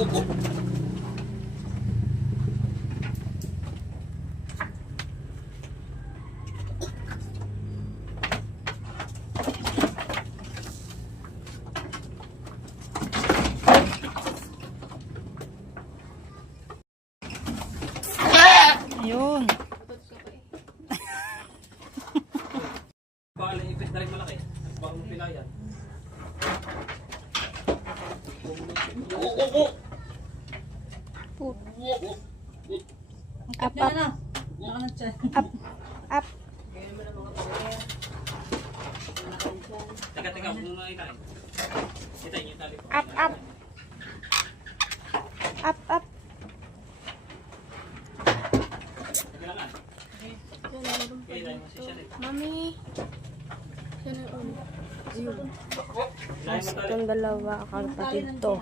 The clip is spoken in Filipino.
Ayun. Baka lang ipit na rin malaki. Baka mo pilayan. Up, up. Up, up. Teka, huwag mo makikain. Itain yung tali ko. Up, up. Up, up. Teka lang ah. Okay, itain mo si Shalit. Mami. Siya na ulit. Itain mo tali. Itong dalawa, kapatid to.